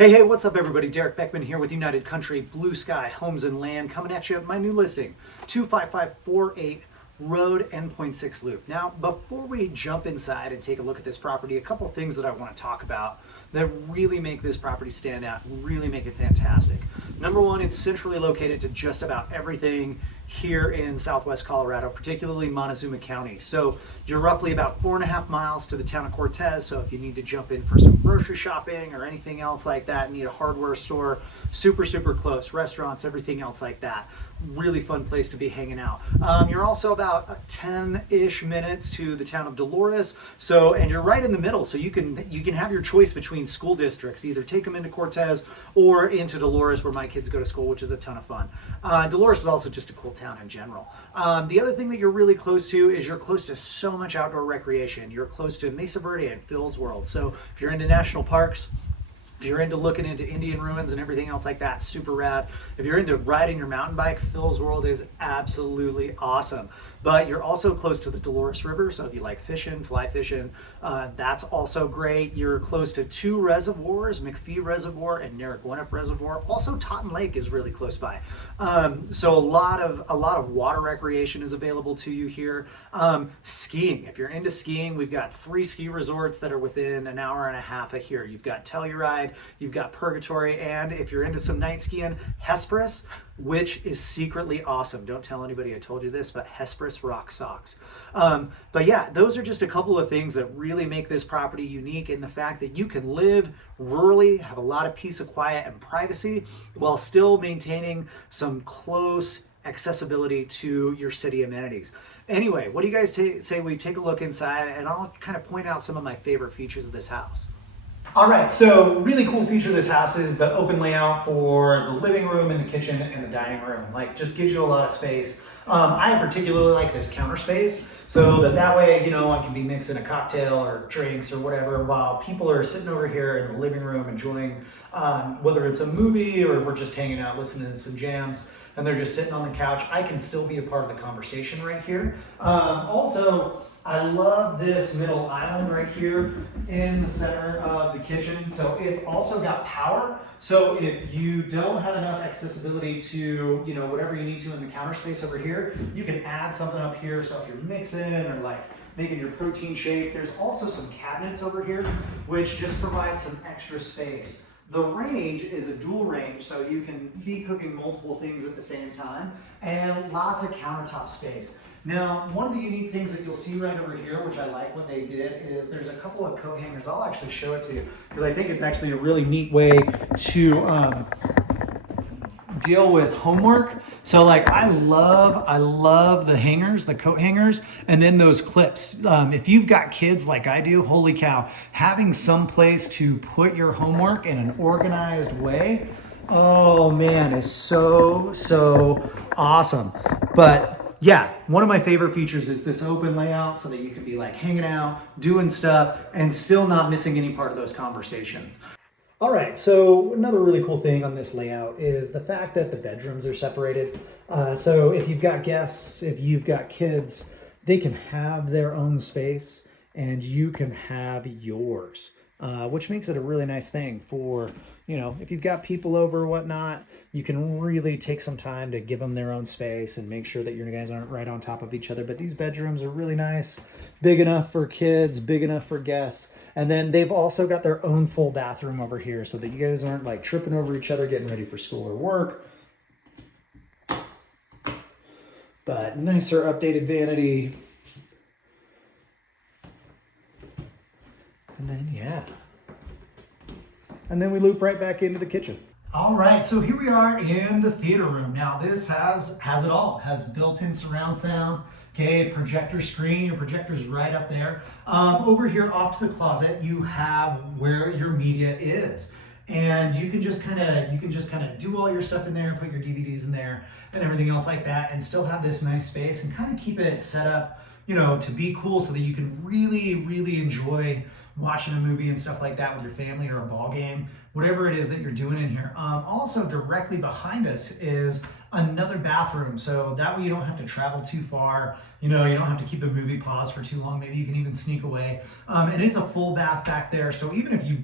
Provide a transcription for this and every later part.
Hey, what's up everybody? Derek Beckman here with United Country Blue Sky Homes and Land, coming at you. My new listing, 25548 Road Endpoint 6 Loop. Now, before we jump inside and take a look at this property, a couple things that I want to talk about that really make this property stand out, really make it fantastic. Number one, it's centrally located to just about everything here in Southwest Colorado, particularly Montezuma County. So you're roughly about 4.5 miles to the town of Cortez. So if you need to jump in for some grocery shopping or anything else like that, need a hardware store, super close, restaurants, everything else like that. Really fun place to be hanging out. You're also about 10-ish minutes to the town of Dolores. So, and you're right in the middle. So you can have your choice between school districts, either take them into Cortez or into Dolores where my kids go to school, which is a ton of fun. Dolores is also just a cool town in general. The other thing that you're really close to is you're close to so much outdoor recreation. You're close to Mesa Verde and Phil's World. So if you're into national parks, if you're into looking into Indian ruins and everything else like that, super rad. If you're into riding your mountain bike, Phil's World is absolutely awesome. But you're also close to the Dolores River, so if you like fishing, fly fishing, that's also great. You're close to two reservoirs, McPhee Reservoir and Narragansett Reservoir. Also, Totten Lake is really close by. So a lot of water recreation is available to you here. Skiing, if you're into skiing, we've got 3 ski resorts that are within an hour and a half of here. You've got Telluride, you've got Purgatory, and if you're into some night skiing, Hesperus, which is secretly awesome. Don't tell anybody I told you this, but Hesperus rock socks. But yeah, those are just a couple of things that really make this property unique in the fact that you can live rurally, have a lot of peace and quiet and privacy, while still maintaining some close accessibility to your city amenities. Anyway, what do you guys say we take a look inside, and I'll kind of point out some of my favorite features of this house. All right, so really cool feature of this house is the open layout for the living room and the kitchen and the dining room. Like, just gives you a lot of space. I particularly like this counter space, so that way, you know, I can be mixing a cocktail or drinks or whatever while people are sitting over here in the living room enjoying, whether it's a movie or we're just hanging out listening to some jams and they're just sitting on the couch. I can still be a part of the conversation right here. Also, I love this middle island right here in the center of the kitchen. So it's also got power. So if you don't have enough accessibility to, you know, whatever you need to in the counter space over here, you can add something up here. So if you're mixing or like making your protein shake, there's also some cabinets over here, which just provide some extra space. The range is a dual range, so you can be cooking multiple things at the same time, and lots of countertop space. Now, one of the unique things that you'll see right over here, which I like what they did, is there's a couple of coat hangers. I'll actually show it to you because I think it's actually a really neat way to deal with homework. So like I love the hangers, the coat hangers, and then those clips. If you've got kids like I do, holy cow, having some place to put your homework in an organized way, oh man, is so awesome. But yeah, one of my favorite features is this open layout so that you can be like hanging out, doing stuff, and still not missing any part of those conversations. All right, so another really cool thing on this layout is the fact that the bedrooms are separated. So if you've got guests, if you've got kids, they can have their own space and you can have yours, which makes it a really nice thing for, you know, if you've got people over or whatnot, you can really take some time to give them their own space and make sure that your guys aren't right on top of each other. But these bedrooms are really nice, big enough for kids, big enough for guests. And then they've also got their own full bathroom over here so that you guys aren't like tripping over each other getting ready for school or work. But nicer updated vanity. And then, yeah. And then we loop right back into the kitchen. All right, so here we are in the theater room. Now this has it all. It has built-in surround sound, okay, projector screen. Your projector's right up there. Over here off to the closet, you have where your media is. And you can just kind of do all your stuff in there, put your DVDs in there and everything else like that, and still have this nice space and kind of keep it set up, you know, to be cool so that you can really enjoy watching a movie and stuff like that with your family or a ball game, whatever it is that you're doing in here. Also directly behind us is another bathroom, so that way you don't have to travel too far, you know, you don't have to keep the movie paused for too long. Maybe you can even sneak away. And it's a full bath back there, so even if you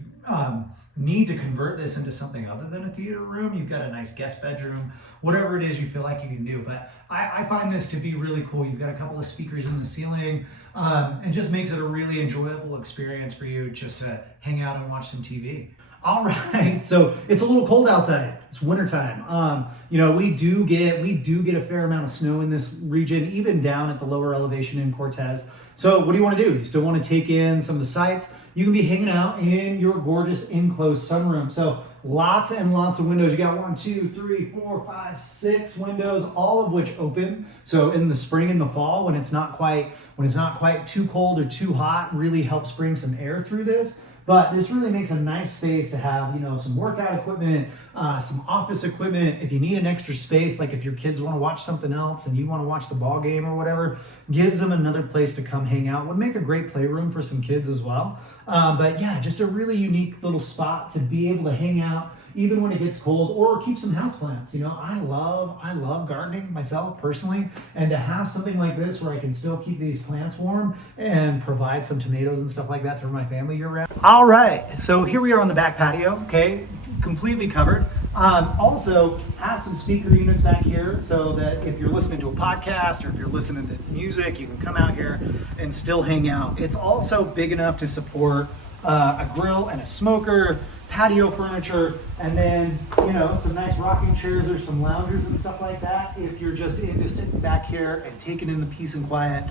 need to convert this into something other than a theater room, you've got a nice guest bedroom, whatever it is you feel like you can do. But I find this to be really cool. You've got a couple of speakers in the ceiling, and just makes it a really enjoyable experience for you just to hang out and watch some TV. All right, so it's a little cold outside. It's wintertime. You know, we do get a fair amount of snow in this region, even down at the lower elevation in Cortez. So what do you want to do? You still want to take in some of the sights? You can be hanging out in your gorgeous enclosed sunroom. So lots and lots of windows. You got 1, 2, 3, 4, 5, 6 windows, all of which open. So in the spring and the fall, when it's not quite too cold or too hot, really helps bring some air through this. But this really makes a nice space to have, you know, some workout equipment, some office equipment. If you need an extra space, like if your kids want to watch something else and you want to watch the ball game or whatever, gives them another place to come hang out. Would make a great playroom for some kids as well. But yeah, just a really unique little spot to be able to hang out even when it gets cold, or keep some houseplants. You know, I love gardening myself personally, and to have something like this where I can still keep these plants warm and provide some tomatoes and stuff like that for my family year round. All right, so here we are on the back patio, okay, completely covered. Also has some speaker units back here so that if you're listening to a podcast or if you're listening to music, you can come out here and still hang out. It's also big enough to support a grill and a smoker, patio furniture, and then, you know, some nice rocking chairs or some loungers and stuff like that if you're just into sitting back here and taking in the peace and quiet,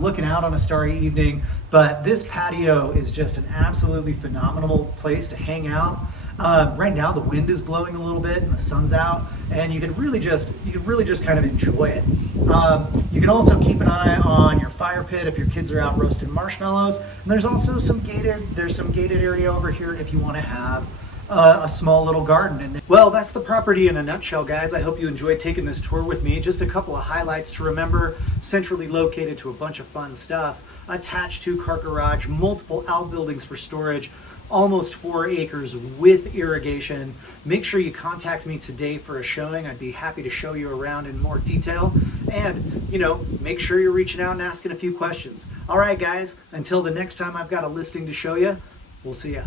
looking out on a starry evening. But this patio is just an absolutely phenomenal place to hang out. Right now the wind is blowing a little bit and the sun's out, and you could really just kind of enjoy it. You can also keep an eye on your fire pit if your kids are out roasting marshmallows. And there's also some gated area over here if you want to have a small little garden. And well, that's the property in a nutshell, guys. I hope you enjoyed taking this tour with me. Just a couple of highlights to remember: centrally located to a bunch of fun stuff, attached to car garage, multiple outbuildings for storage, almost 4 acres with irrigation. Make sure you contact me today for a showing. I'd be happy to show you around in more detail. And, you know, make sure you're reaching out and asking a few questions. All right, guys, until the next time I've got a listing to show you, we'll see ya.